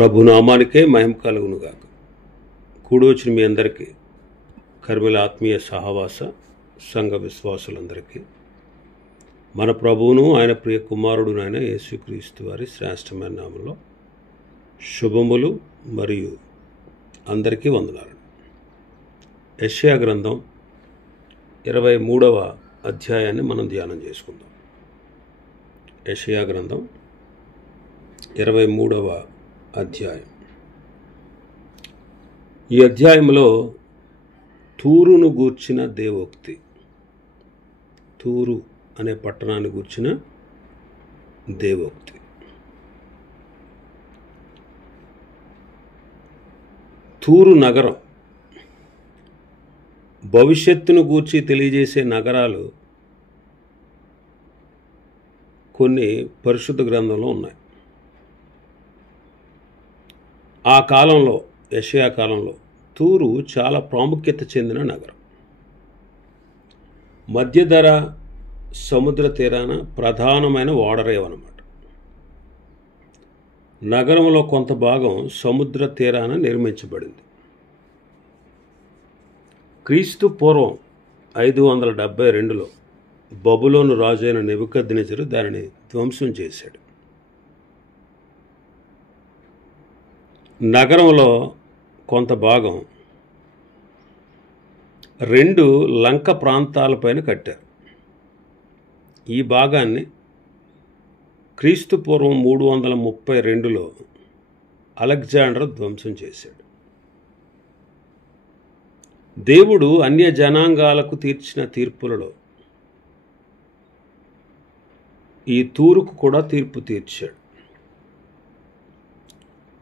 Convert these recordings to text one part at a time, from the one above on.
ప్రభునామానికే మహిమ కలుగునుగాక. కూడొచ్చిన మీ అందరికీ, కర్మిల ఆత్మీయ సహవాస సంఘ విశ్వాసులందరికీ మన ప్రభువును ఆయన ప్రియ కుమారుడునైన యేసుక్రీస్తు వారి శ్రేష్టమైన నామంలో శుభములు మరియు అందరికీ వందనాలు. యెషయా గ్రంథం 23వ అధ్యాయాన్ని మనం ధ్యానం చేసుకుందాం. యెషయా గ్రంథం 23వ అధ్యాయం. ఈ అధ్యాయంలో తూరును గూర్చిన దేవోక్తి, తూరు అనే పట్టణాన్ని గూర్చిన దేవోక్తి. తూరు నగరం భవిష్యత్తును గూర్చి తెలియజేసే నగరాలు కొన్ని పరిశుద్ధ గ్రంథంలో ఉన్నాయి. ఆ కాలంలో, యెషయా కాలంలో తూరు చాలా ప్రాముఖ్యత చెందిన నగరం. మధ్యధర సముద్ర తీరాన ప్రధానమైన ఓడరేవు అన్నమాట. నగరంలో కొంత భాగం సముద్ర తీరాన నిర్మించబడింది. క్రీస్తు పూర్వం 572లో బబులోను రాజు అయిన నెబుకద్నెజరు దానిని ధ్వంసం చేశాడు. నగరంలో కొంత భాగం 2 లంక ప్రాంతాలపైన కట్టారు. ఈ భాగాన్ని క్రీస్తు పూర్వం 332లో అలెగ్జాండర్ ధ్వంసం చేశాడు. దేవుడు అన్య జనాంగాలకు తీర్చిన తీర్పులలో ఈ తూరుకు కూడా తీర్పు తీర్చాడు.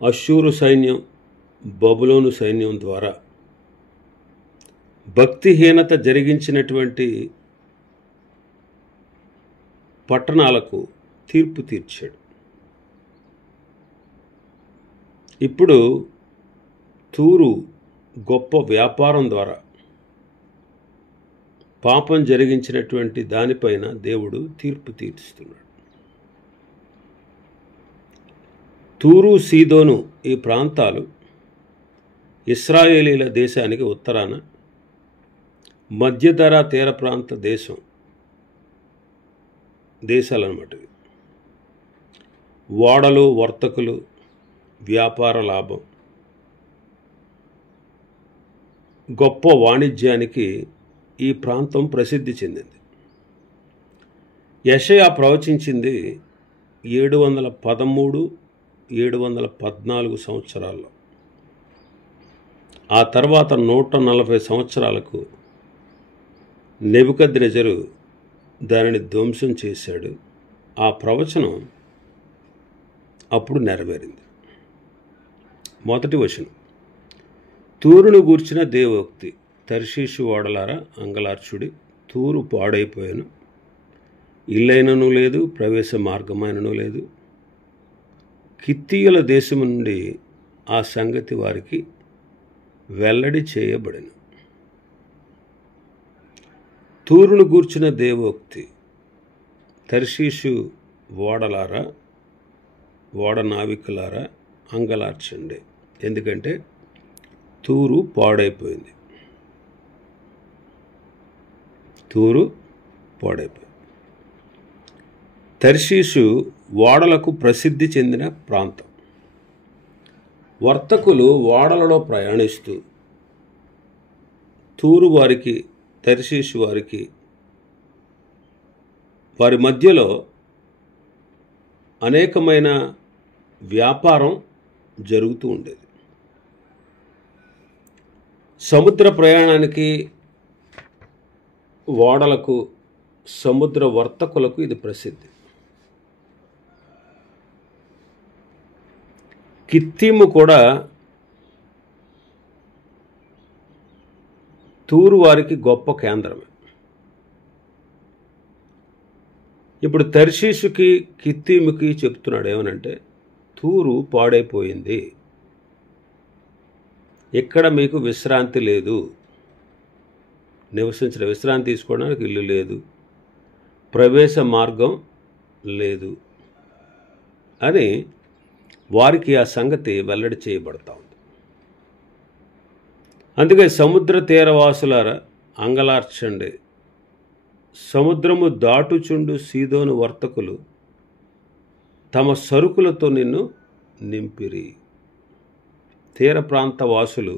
అష్షూరు సైన్యం, బబులోను సైన్యం ద్వారా భక్తిహీనత జరిగించినటువంటి పట్టణాలకు తీర్పు తీర్చాడు. ఇప్పుడు తూరు గొప్ప వ్యాపారం ద్వారా పాపం జరిగించినటువంటి దానిపైన దేవుడు తీర్పు తీర్చుతున్నాడు. తూరు, సీదోను ఈ ప్రాంతాలు ఇశ్రాయేలీల దేశానికి ఉత్తరాన మధ్యధర తీర ప్రాంత దేశాలన్నమాట. ఓడలు, వర్తకులు, వ్యాపార లాభం, గొప్ప వాణిజ్యానికి ఈ ప్రాంతం ప్రసిద్ధి చెందింది. యెషయా ప్రవచించింది 713, 714 సంవత్సరాల్లో. ఆ తర్వాత 140 సంవత్సరాలకు నెబుకద్నెజరు దానిని ధ్వంసం చేశాడు. ఆ ప్రవచనం అప్పుడు నెరవేరింది. మొదటి వచనం: తూరును గూర్చిన దేవోక్తి. తర్షీషు ఓడలారా అంగలార్చుడి, తూరు పాడైపోయాను, ఇల్లైనను లేదు, ప్రవేశ మార్గమైనను లేదు. కిత్తీయుల దేశం నుండి ఆ సంగతి వారికి వెల్లడి చేయబడెను. తూరును గూర్చిన దేవోక్తి. తర్షీషు ఓడలారా, ఓడ నావికులారా అంగలార్చండి, ఎందుకంటే తూరు పాడైపోయింది. తూరు పాడైపోయింది. తర్షీషు ఓడలకు ప్రసిద్ధి చెందిన ప్రాంతం. వర్తకులు ఓడలలో ప్రయాణిస్తూ తూరు వారికి, తర్షీషు వారికి వారి మధ్యలో అనేకమైన వ్యాపారం జరుగుతూ ఉండేది. సముద్ర ప్రయాణానికి, ఓడలకు, సముద్ర వర్తకులకు ఇది ప్రసిద్ధి. కిత్తీము కూడా తూరు వారికి గొప్ప కేంద్రమే. ఇప్పుడు తర్షీషుకి, కిత్తీముకి చెప్తున్నాడు ఏమనంటే, తూరు పాడైపోయింది, ఇక్కడ మీకు విశ్రాంతి లేదు, విశ్రాంతి తీసుకోవడానికి ఇల్లు లేదు, ప్రవేశ మార్గం లేదు అని వారికి ఆ సంగతి వెల్లడి చేయబడతా ఉంది. అందుకే సముద్ర తీరవాసులారా అంగలార్చండి, సముద్రము దాటుచుండు సీదోను వర్తకులు తమ సరుకులతో నిన్ను నింపిరి. తీర ప్రాంత వాసులు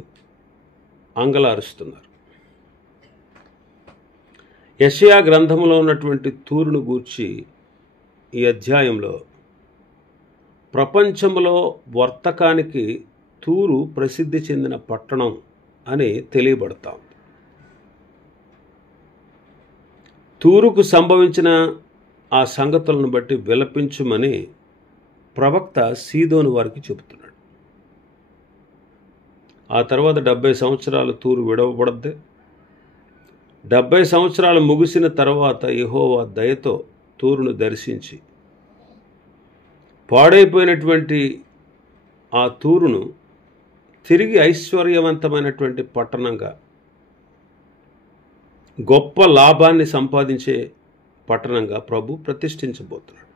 అంగలారుస్తున్నారు. యెషయా గ్రంథంలో ఉన్నటువంటి తూరును గూర్చి ఈ అధ్యాయంలో ప్రపంచంలో వర్తకానికి తూరు ప్రసిద్ధి చెందిన పట్టణం అని తెలియబడతాం. తూరుకు సంభవించిన ఆ సంగతులను బట్టి విలపించుమని ప్రవక్త సీదోను వారికి చెబుతున్నాడు. ఆ తర్వాత 70 సంవత్సరాలు తూరు విడవబడద్ది. 70 సంవత్సరాలు ముగిసిన తర్వాత యెహోవా దయతో తూరును దర్శించి పాడైపోయినటువంటి ఆ తూరును తిరిగి ఐశ్వర్యవంతమైనటువంటి పట్టణంగా, గొప్ప లాభాన్ని సంపాదించే పట్టణంగా ప్రభు ప్రతిష్ఠించబోతున్నాడు.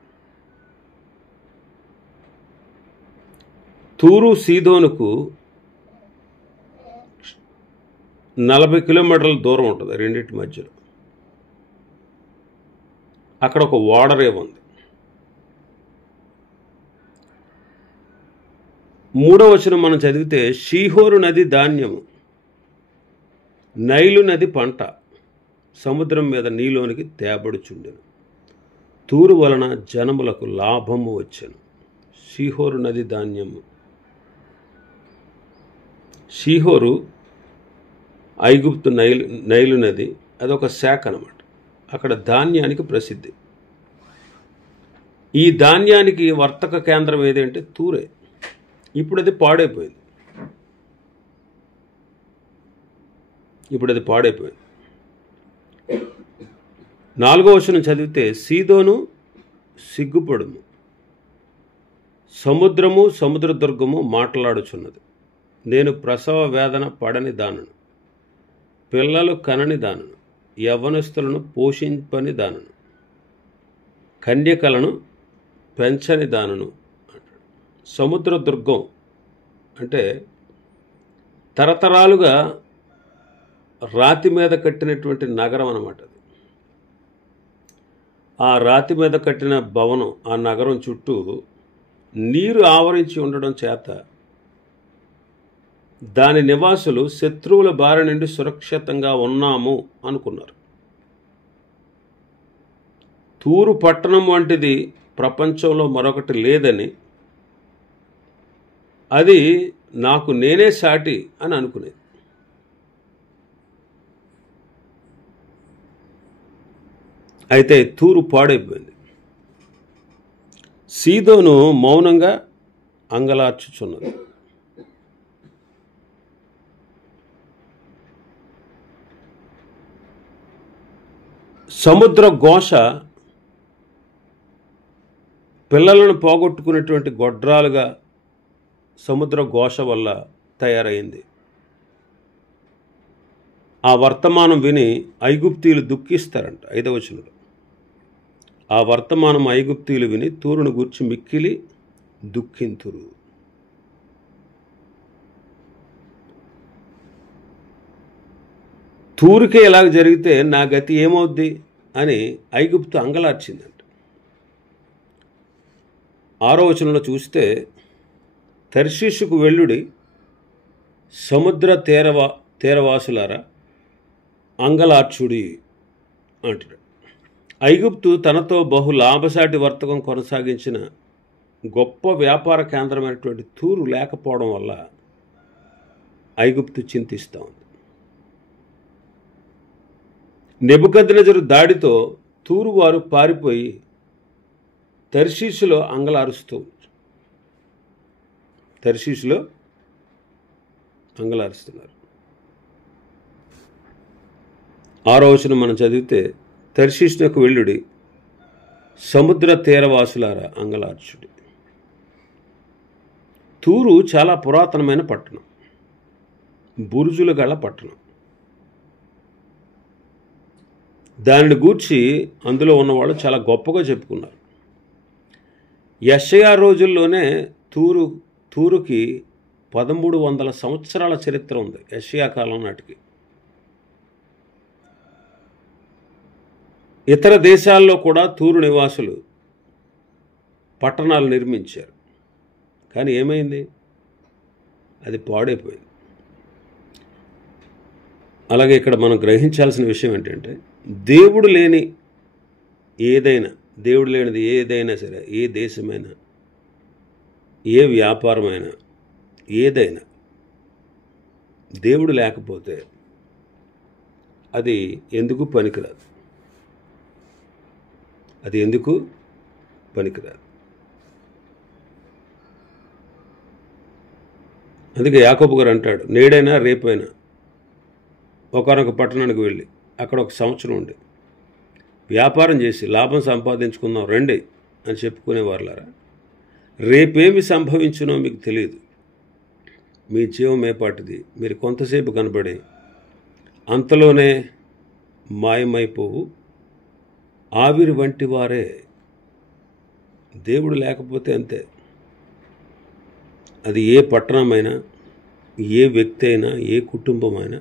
తూరు సీదోనుకు 40 కిలోమీటర్ల దూరం ఉంటుంది రెండింటి మధ్యలో. అక్కడ ఒక ఓడరేవు ఉంది. 3వ వచనం మనం చదివితే, షీహోరు నది ధాన్యము, నైలు నది పంట సముద్రం మీద నీలోనికి తేబడుచుండెను. తూరు వలన జనములకు లాభము వచ్చెను. షీహోరు నది ధాన్యము. షీహోరు ఐగుప్తు నైలు నది, అదొక శాఖ అన్నమాట. అక్కడ ధాన్యానికి ప్రసిద్ధి. ఈ ధాన్యానికి వర్తక కేంద్రం ఏదంటే తూరే. ఇప్పుడు అది పాడైపోయింది. 4వ వచనం చదివితే, సీదోను సిగ్గుపడుము, సముద్రము సముద్రదుర్గము మాట్లాడుచున్నది. నేను ప్రసవ వేదన పడని దానను, పిల్లలు కనని దానను, యవ్వనస్తులను పోషింపని దానను, కన్యకలను పెంచని దానను అంటాడు. సముద్ర దుర్గం అంటే తరతరాలుగా రాతి మీద కట్టినటువంటి నగరం అన్నమాట. ఆ రాతి మీద కట్టిన భవనం, ఆ నగరం చుట్టూ నీరు ఆవరించి ఉండడం చేత దాని నివాసులు శత్రువుల బారి నుండి సురక్షితంగా ఉన్నాము అనుకున్నారు. తూరు పట్టణం వంటిది ప్రపంచంలో మరొకటి లేదని, అది నాకు నేనే సాటి అని అనుకునేది. అయితే తూరు పాడైపోయింది. సీదోను మౌనంగా అంగలార్చుచున్నది. సముద్ర ఘోష పిల్లలను పోగొట్టుకునేటువంటి గొడ్రాలుగా సముద్ర ఘోష వల్ల తయారైంది. ఆ వర్తమానం విని ఐగుప్తీయులు దుఃఖిస్తారంట. 5వ వచనంలో, ఆ వర్తమానం ఐగుప్తీయులు విని తూరును గూర్చి మిక్కిలి దుఃఖింతురు. తూరుకే ఇలాగ జరిగితే నా గతి ఏమవుద్ది అని ఐగుప్తు అంగలార్చిందంట. 6వ వచనంలో చూస్తే, తర్షీషుకు వెళ్ళుడి, సముద్ర తీరవాసులారా అంగలార్చుడి అంటాడు. ఐగుప్తు తనతో బహు లాభసాటి వర్తకం కొనసాగించిన గొప్ప వ్యాపార కేంద్రమైనటువంటి తూరు లేకపోవడం వల్ల ఐగుప్తు చింతిస్తూ ఉంది. నెబుకద్నెజరు దాడితో తూరు వారు పారిపోయి తర్షీషులో అంగలారుస్తున్నారు. 6వ వచనం మనం చదివితే, తర్షీషునకు వెళ్ళుడి, సముద్ర తీరవాసులారా అంగలార్చుడి. తూరు చాలా పురాతనమైన పట్టణం, బురుజుల గల పట్టణం. దానిని గూర్చి అందులో ఉన్నవాళ్ళు చాలా గొప్పగా చెప్పుకున్నారు. యెషయా రోజుల్లోనే తూరుకి 1300 సంవత్సరాల చరిత్ర ఉంది యెషయా కాలం నాటికి. ఇతర దేశాల్లో కూడా తూరు నివాసులు పట్టణాలు నిర్మించారు. కానీ ఏమైంది? అది పాడైపోయింది. అలాగే ఇక్కడ మనం గ్రహించాల్సిన విషయం ఏంటంటే, దేవుడు లేనిది ఏదైనా సరే, ఏ దేశమైనా, ఏ వ్యాపారమైనా, ఏదైనా దేవుడు లేకపోతే అది ఎందుకు పనికిరాదు. అందుకే యాకోబు గారు అంటాడు, నేడైనా రేపైనా ఒకనొక పట్టణానికి వెళ్ళి అక్కడ ఒక సంవత్సరం ఉండి వ్యాపారం చేసి లాభం సంపాదించుకుందాం రండి అని చెప్పుకునేవారులారా, రేపేమి సంభవించునో మీకు తెలియదు. మీ జీవం ఏపాటిది, మీరు కొంతసేపు కనబడి అంతలోనే మాయమైపోవు ఆవిరి వంటి వారే. దేవుడు లేకపోతే అంతే. అది ఏ పట్టణమైనా, ఏ వ్యక్తి అయినా, ఏ కుటుంబమైనా,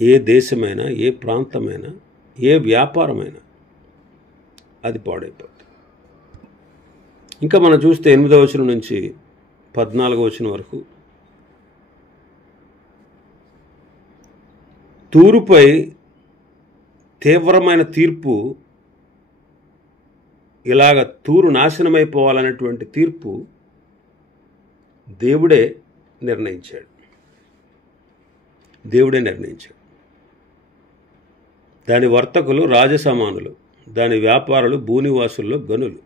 ఏ దేశమైనా, ఏ ప్రాంతమైనా, ఏ వ్యాపారమైనా అది పాడైపోతుంది. ఇంకా మనం చూస్తే 8వ వచనం నుంచి 14వ వచనం వరకు తూరుపై తీవ్రమైన తీర్పు, ఇలాగ తూరు నాశనమైపోవాలనేటువంటి తీర్పు దేవుడే నిర్ణయించాడు. దాని వర్తకులు రాజసమానులు, దాని వ్యాపారులు భూనివాసుల్లో గనులు.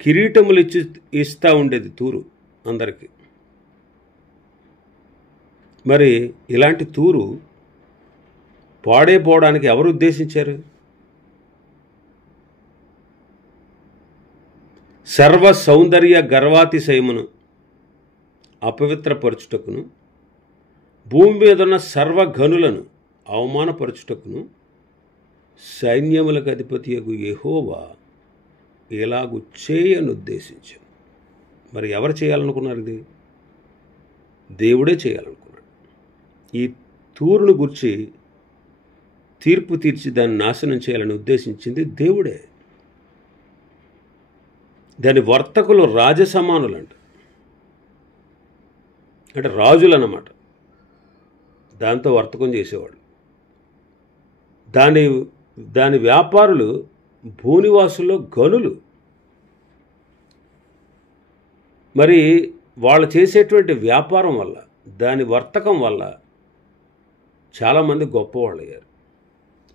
కిరీటములు ఇస్తూ ఉండేది తూరు అందరికీ. మరి ఇలాంటి తూరు పాడైపోవడానికి ఎవరు ఉద్దేశించారు? సర్వ సౌందర్య గర్వాతిశయమును అపవిత్రపరచుటకును, భూమి మీద ఉన్న సర్వఘనులను అవమానపరచుటకును సైన్యములకు అధిపతియగు యెహోవా ఎలాగూ చేయనుద్దేశించాను. మరి ఎవరు చేయాలనుకున్నారు? ఇది దేవుడే చేయాలనుకున్నాడు. ఈ తూరును గురించి తీర్పు తీర్చి దాన్ని నాశనం చేయాలని ఉద్దేశించింది దేవుడే. దాని వర్తకులు రాజసమానులంట, అంటే రాజులు అన్నమాట. దాంతో వర్తకం చేసేవాడు. దాని వ్యాపారులు భూనివాసుల్లో గనులు. మరి వాళ్ళు చేసేటువంటి వ్యాపారం వల్ల, దాని వర్తకం వల్ల చాలామంది గొప్పవాళ్ళు అయ్యారు,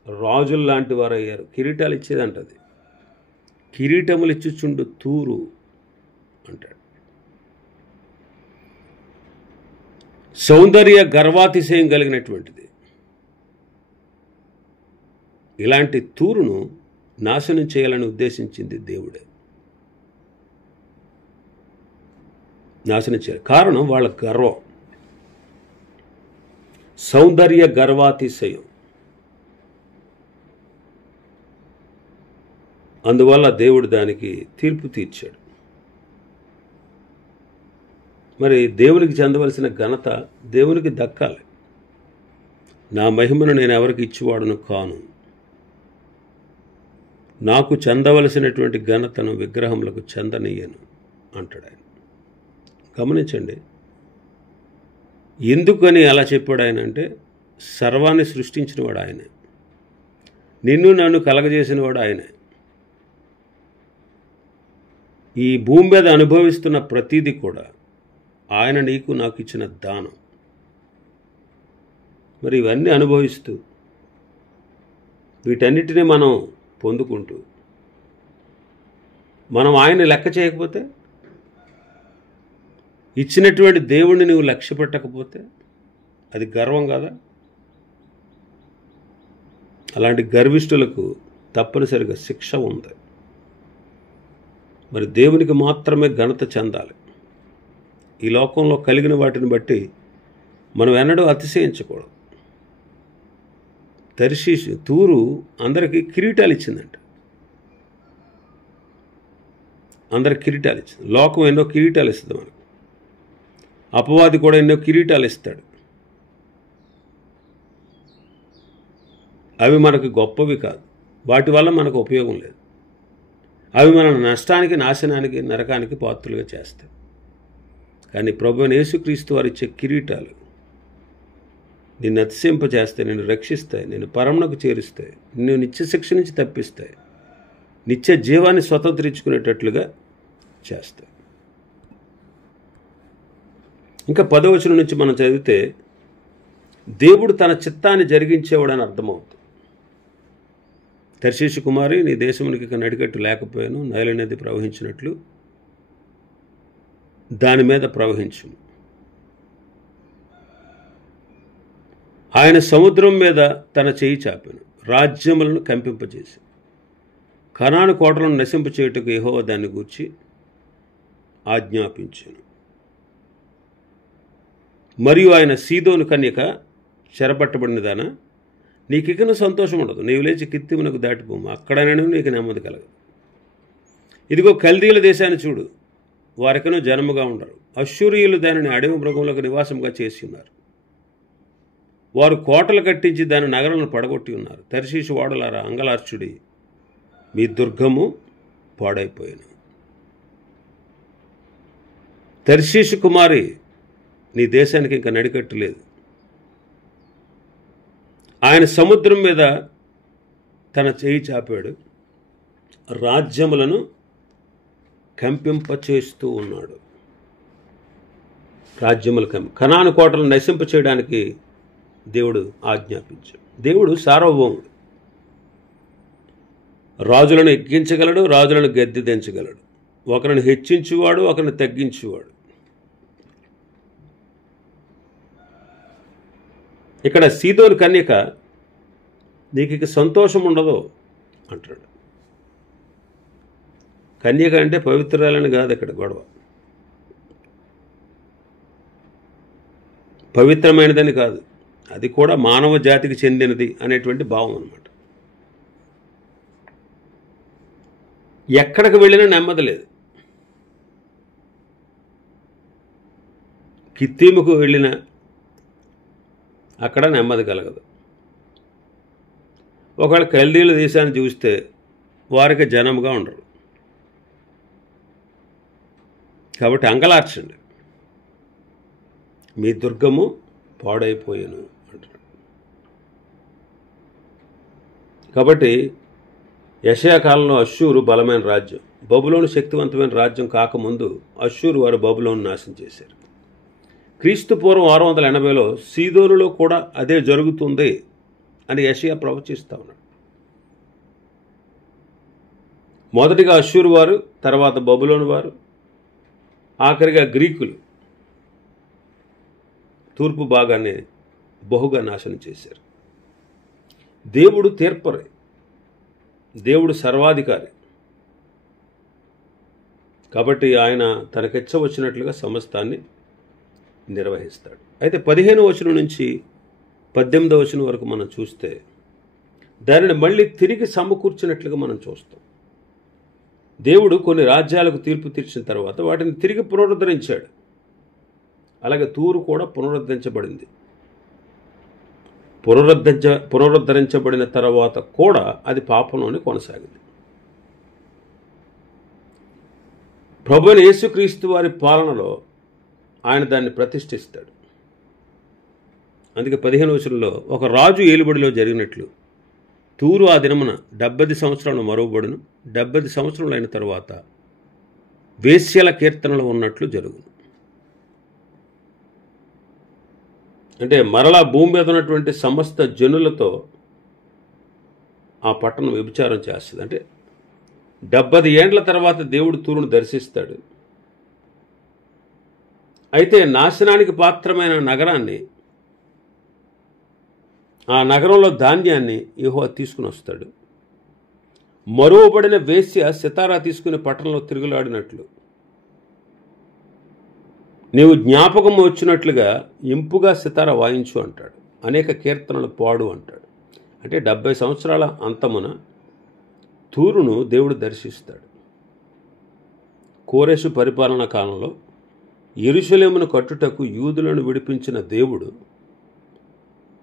రాజులు లాంటి వారు అయ్యారు. కిరీటాలు ఇచ్చేదంటది. కిరీటములు ఇచ్చుచుండు తూరు అంటాడు. సౌందర్య గర్వాతిశయం కలిగినటువంటిది. ఇలాంటి తూరును నాశనం చేయాలని ఉద్దేశించింది దేవుడే. నాశనం చేయాలి. కారణం వాళ్ళ గర్వం, సౌందర్య గర్వాతిశయం. అందువల్ల దేవుడు దానికి తీర్పు తీర్చాడు. మరి దేవునికి చెందవలసిన ఘనత దేవునికి దక్కాలి. నా మహిమను నేను ఎవరికి ఇచ్చివాడును కాను, నాకు చెందవలసినటువంటి ఘనతను విగ్రహములకు చెందనీయను అంటాడు ఆయన. గమనించండి, ఎందుకని అలా చెప్పాడు ఆయన అంటే, సర్వాన్ని సృష్టించినవాడు ఆయనే, నిన్ను నన్ను కలగజేసినవాడు ఆయనే. ఈ భూమి మీద అనుభవిస్తున్న ప్రతీది కూడా ఆయన నీకు నాకు ఇచ్చిన దానం. మరి ఇవన్నీ అనుభవిస్తూ వీటన్నిటినీ మనం పొందుకుంటూ మనం ఆయన లెక్క చేయకపోతే, ఇచ్చినటువంటి దేవుణ్ణి నువ్వు లక్ష్య పెట్టకపోతే అది గర్వం కదా. అలాంటి గర్విష్ఠులకు తప్పనిసరిగా శిక్ష ఉంది. మరి దేవునికి మాత్రమే ఘనత చెందాలి. ఈ లోకంలో కలిగిన వాటిని బట్టి మనం ఎన్నడూ అతిశయించకూడదు. తర్షీషు తూరు అందరికీ కిరీటాలు ఇచ్చిందంట. అందరికి కిరీటాలు ఇచ్చింది. లోకం ఎన్నో కిరీటాలు ఇస్తుంది మనకు. అపవాది కూడా ఎన్నో కిరీటాలు ఇస్తాడు. అవి మనకు గొప్పవి కాదు, వాటి వల్ల మనకు ఉపయోగం లేదు. అవి మన నష్టానికి, నాశనానికి, నరకానికి పాత్రలుగా చేస్తాయి. కానీ ప్రభువైన యేసుక్రీస్తు వారు ఇచ్చే కిరీటాలు నిన్ను అతిశయింపజేస్తాయి, నిన్ను రక్షిస్తాయి, నిన్ను పరమునకు చేరుస్తాయి, నిన్ను నిత్య శిక్ష నుంచి తప్పిస్తాయి, నిత్య జీవాన్ని స్వతంత్రించుకునేటట్లుగా చేస్తాయి. ఇంకా 10వ వచనం నుంచి మనం చదివితే దేవుడు తన చిత్తాన్ని జరిగించేవాడని అర్థమవుతుంది. తర్షీషు కుమారి, నీ దేశమునికి ఇక నడికట్టు లేకపోయాను, నైలు నది ప్రవహించినట్లు దాని మీద ప్రవహించు. ఆయన సముద్రం మీద తన చేయి చాపాను, రాజ్యములను కంపింపజేసి కనాను కోటలను నశింపచేయుటకు యెహోవా దాన్ని గూర్చి ఆజ్ఞాపించాను. మరియు ఆయన సీదోను కన్యక చెరపట్టబడినదానా, నీకికను సంతోషం ఉండదు, నీవు లేచి కిత్తీమునకు దాటిపోము, అక్కడనైనా నీకు నెమ్మది కలగదు. ఇదిగో కల్దీయుల దేశాన్ని చూడు, వారికను జనముగా ఉండరు. అశ్షూరీయులు దానిని అడవి మృగములకు నివాసంగా చేసి ఉన్నారు. వారు కోటలు కట్టించి దాని నగరాలను పడగొట్టి ఉన్నారు. తర్షీషు ఓడలారా, అంగలార్చుడి, మీ దుర్గము పాడైపోయాను. తర్షీషు కుమారి, నీ దేశానికి ఇంకా నడికట్టు లేదు. ఆయన సముద్రం మీద తన చేయి చాపాడు, రాజ్యములను కంపింపచేస్తూ ఉన్నాడు. రాజ్యములు కనాను కోటలను నశింప చేయడానికి దేవుడు ఆజ్ఞాపించాడు. దేవుడు సార్వభౌముడు. రాజులను ఎక్కించగలడు, రాజులను గద్దె దించగలడు. ఒకరిని హెచ్చించువాడు, ఒకరిని తగ్గించువాడు. ఇక్కడ సీదోను కన్యక, నీకు ఇక సంతోషం ఉండదు అంటాడు. కన్యక అంటే పవిత్రాలని కాదు ఇక్కడ గొడవ, పవిత్రమైనదని కాదు, అది కూడా మానవ జాతికి చెందినది అనేటువంటి భావం అన్నమాట. ఎక్కడికి వెళ్ళినా నెమ్మది లేదు. కిత్తీముకు వెళ్ళినా అక్కడ నెమ్మది కలగదు. ఒకవేళ కల్దీయుల దేశాన్ని చూస్తే వారికి జనముగా ఉండరు. కాబట్టి అంగలార్చండి, మీ దుర్గము పాడైపోయాను అంటారు. కాబట్టి యెషయా కాలంలో అశ్షూరు బలమైన రాజ్యం, బబులోను శక్తివంతమైన రాజ్యం కాకముందు అశ్షూరు వారు బబులోను నాశనం చేశారు. క్రీస్తు పూర్వం 680లో సీదోనులో కూడా అదే జరుగుతుంది అని యెషయా ప్రవచిస్తూ ఉన్నాడు. మొదటిగా అశ్షూరు వారు, తర్వాత బబులోను వారు, ఆఖరిగా గ్రీకులు తూర్పు భాగాన్ని బహుగా నాశనం చేశారు. దేవుడు తీర్పరి, దేవుడు సర్వాధికారి. కాబట్టి ఆయన తనకిచ్చ వచ్చినట్లుగా సమస్తాన్ని నిర్వహిస్తాడు. అయితే 15వ వచనం నుంచి 18వ వచనం వరకు మనం చూస్తే దానిని మళ్ళీ తిరిగి సమకూర్చినట్లుగా మనం చూస్తాం. దేవుడు కొన్ని రాజ్యాలకు తీర్పు తీర్చిన తర్వాత వాటిని తిరిగి పునరుద్ధరించాడు. అలాగే తూరు కూడా పునరుద్ధరించబడింది. పునరుద్ధరించబడిన తర్వాత కూడా అది పాపంలోనే కొనసాగింది. ప్రభువైన యేసుక్రీస్తు వారి పాలనలో ఆయన దాన్ని ప్రతిష్ఠిస్తాడు. అందుకే 15వ వచనంలో ఒక రాజు ఏలుబడిలో జరిగినట్లు తూరు ఆ దినమున 70 సంవత్సరాలు మరుగుబడును, 70 సంవత్సరములు అయిన తరువాత వేశ్యల కీర్తనలు ఉన్నట్లు జరుగును. అంటే మరలా భూమి మీద ఉన్నటువంటి సమస్త జనులతో ఆ పట్టణం వ్యభిచారం చేస్తుంది. అంటే 70 ఏండ్ల తర్వాత దేవుడు తూరును దర్శిస్తాడు. అయితే నాశనానికి పాత్రమైన నగరాన్ని, ఆ నగరంలో ధాన్యాన్ని యెహోవా తీసుకుని వస్తాడు. మరువబడిన వేశ్య సితారా తీసుకుని పట్టణంలో తిరుగులాడినట్లు, నీవు జ్ఞాపకం వచ్చినట్లుగా ఇంపుగా సితారా వాయించు అంటాడు. అనేక కీర్తనలు పాడు అంటాడు. అంటే 70 సంవత్సరాల అంతమున తూరును దేవుడు దర్శిస్తాడు. కోరెషు పరిపాలన కాలంలో యెరూషలేమును కట్టుటకు యూదులను విడిపించిన దేవుడు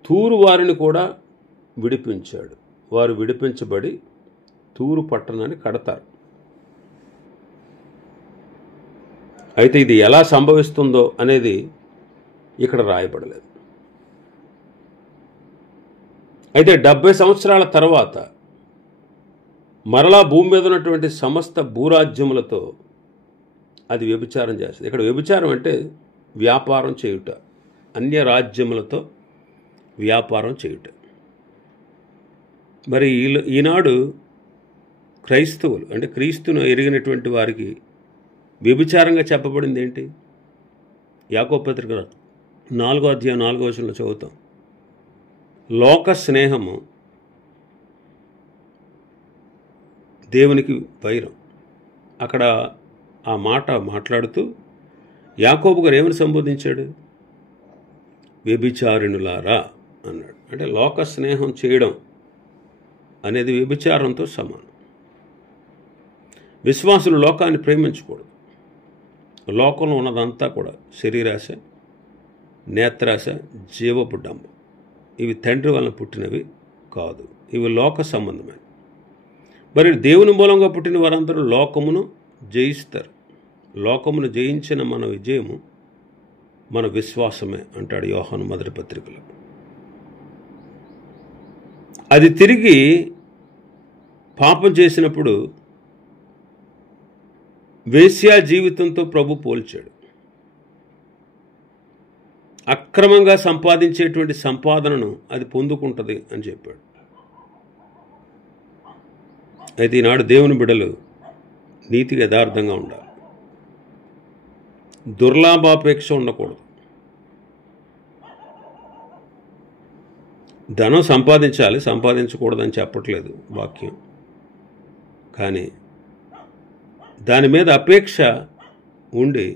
తూరు వారిని కూడా విడిపించాడు. వారు విడిపించబడి తూరు పట్టణాన్ని కడతారు. అయితే ఇది ఎలా సంభవిస్తుందో అనేది ఇక్కడ రాయబడలేదు. అయితే 70 సంవత్సరాల తర్వాత మరలా భూమి మీద ఉన్నటువంటి సమస్త భూరాజ్యములతో అది వ్యభిచారం చేస్తుంది. ఇక్కడ వ్యభిచారం అంటే వ్యాపారం చేయుట, అన్య రాజ్యములతో వ్యాపారం చేయుట. మరి ఈనాడు క్రైస్తవులు అంటే క్రీస్తును ఎరిగినటువంటి వారికి వ్యభిచారంగా చెప్పబడింది ఏంటి? యాకోబు పత్రిక 4వ అధ్యాయం 4వ వచనంలో చదువుతాం. లోక స్నేహము దేవునికి వైరం. అక్కడ ఆ మాట మాట్లాడుతూ యాకోబు గారు ఏమని సంబోధించాడు? వ్యభిచారిణులారా అన్నాడు. అంటే లోక స్నేహం చేయడం అనేది వ్యభిచారంతో సమానం. విశ్వాసులు లోకాన్ని ప్రేమించకూడదు. లోకంలో ఉన్నదంతా కూడా శరీరాశ, నేత్రాశ, జీవపు డంబం. ఇవి తండ్రి వలన పుట్టినవి కాదు, ఇవి లోక సంబంధమైనవి. మరి దేవుని మూలంగా పుట్టిన వారందరూ లోకమును జయిస్తారు. లోకమును జయించిన మన విజయము మన విశ్వాసమే అంటాడు యోహాను మొదటి పత్రికలో. అది తిరిగి పాపం చేసినప్పుడు వేశ్యా జీవితంతో ప్రభు పోల్చాడు. అక్రమంగా సంపాదించేటువంటి సంపాదనను అది పొందుకుంటుంది అని చెప్పాడు. అయితే ఈనాడు దేవుని బిడ్డలు నీతిగా యథార్థంగా ఉండాలి. దుర్లాభాపేక్ష ఉండకూడదు. ధనం సంపాదించాలి, సంపాదించకూడదని చెప్పట్లేదు వాక్యం. కానీ దాని మీద అపేక్ష ఉండి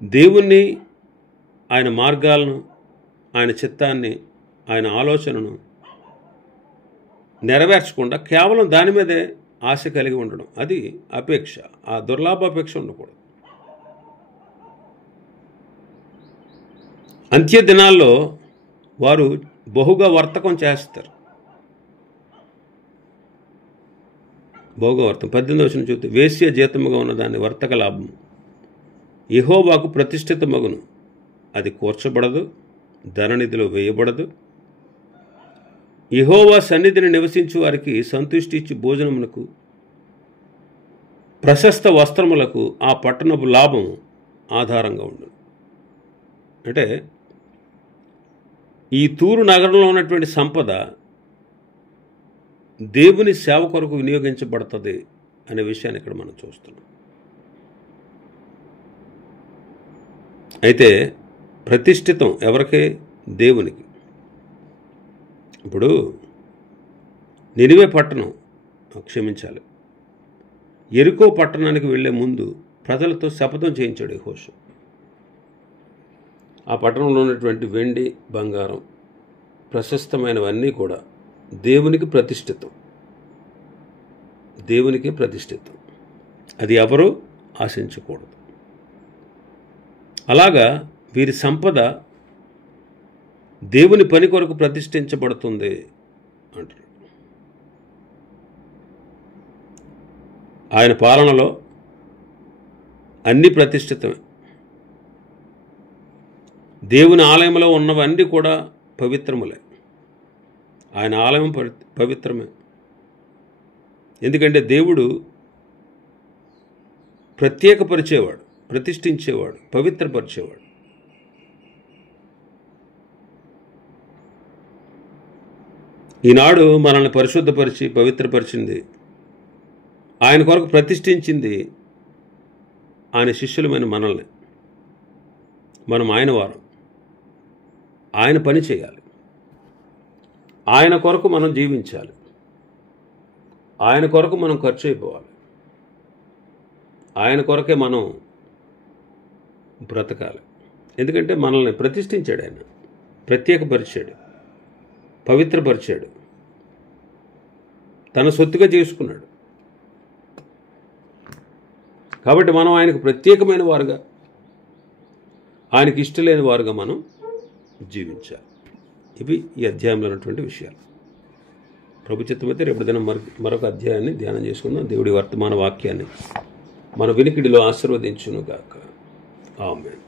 దేవుణ్ణి, ఆయన మార్గాలను, ఆయన చిత్తాన్ని, ఆయన ఆలోచనను నెరవేర్చకుండా కేవలం దాని మీదే ఆశ కలిగి ఉండడం, అది అపేక్ష. ఆ దుర్లాభాపేక్ష ఉండకూడదు. అంత్య దినాల్లో వారు బహుగా వర్తకం చేస్తారు. బహుగా వర్తకం 18వ వచనం చూస్తే వేశ్య జీతముగా ఉన్న దాని వర్తక లాభము యెహోవాకు ప్రతిష్ఠిత మగును, అది కూర్చబడదు, ధననిధిలో వేయబడదు. యెహోవా సన్నిధిని నివసించు వారికి సంతుష్టి ఇచ్చి భోజనమునకు ప్రశస్త వస్త్రములకు ఆ పట్టణపు లాభం ఆధారంగా ఉండు. అంటే ఈ తూరు నగరంలో ఉన్నటువంటి సంపద దేవుని సేవ కొరకు వినియోగించబడుతుంది అనే విషయాన్ని ఇక్కడ మనం చూస్తున్నాం. అయితే ప్రతిష్ఠితం ఎవరికే? దేవునికి. ఇప్పుడు నినివే పట్టణం, క్షమించాలి, యెరికో పట్టణానికి వెళ్లే ముందు ప్రజలతో శపథం చేయించాడు యెహోషువ. ఆ పట్టణంలో ఉన్నటువంటి వెండి, బంగారం, ప్రశస్తమైనవన్నీ కూడా దేవునికి ప్రతిష్ఠితం. దేవునికి ప్రతిష్ఠితం. అది ఎవరూ ఆశించకూడదు. అలాగా వీరి సంపద దేవుని పని కొరకు ప్రతిష్ఠించబడుతుంది అంటారు. ఆయన పాలనలో అన్ని ప్రతిష్ఠితమే. దేవుని ఆలయంలో ఉన్నవన్నీ కూడా పవిత్రములే. ఆయన ఆలయం పవిత్రమే. ఎందుకంటే దేవుడు ప్రత్యేకపరిచేవాడు, ప్రతిష్ఠించేవాడు, పవిత్రపరిచేవాడు. ఈనాడు మనల్ని పరిశుద్ధపరిచి పవిత్రపరిచింది, ఆయన కొరకు ప్రతిష్ఠించింది ఆయన శిష్యులమైన మనల్ని. మనం ఆయన వారం, ఆయన పని చేయాలి, ఆయన కొరకు మనం జీవించాలి, ఆయన కొరకు మనం ఖర్చు అయిపోవాలి, ఆయన కొరకే మనం బ్రతకాలి. ఎందుకంటే మనల్ని ప్రతిష్ఠించాడు, ఆయన ప్రత్యేకపరిచాడు, పవిత్రపరిచాడు, తన సొత్తుగా చేసుకున్నాడు. కాబట్టి మనం ఆయనకు ప్రత్యేకమైన వారుగా, ఆయనకి ఇష్టలేని వారుగా మనం జీవించాలి. ఇవి ఈ అధ్యాయంలో ఉన్నటువంటి విషయాలు. ప్రభు చిత్తమైతే రేపు దినం మరొక అధ్యాయాన్ని ధ్యానం చేసుకుందాం. దేవుడి వర్తమాన వాక్యాన్ని మన వినికిడిలో ఆశీర్వదించును గాక. ఆమేన్.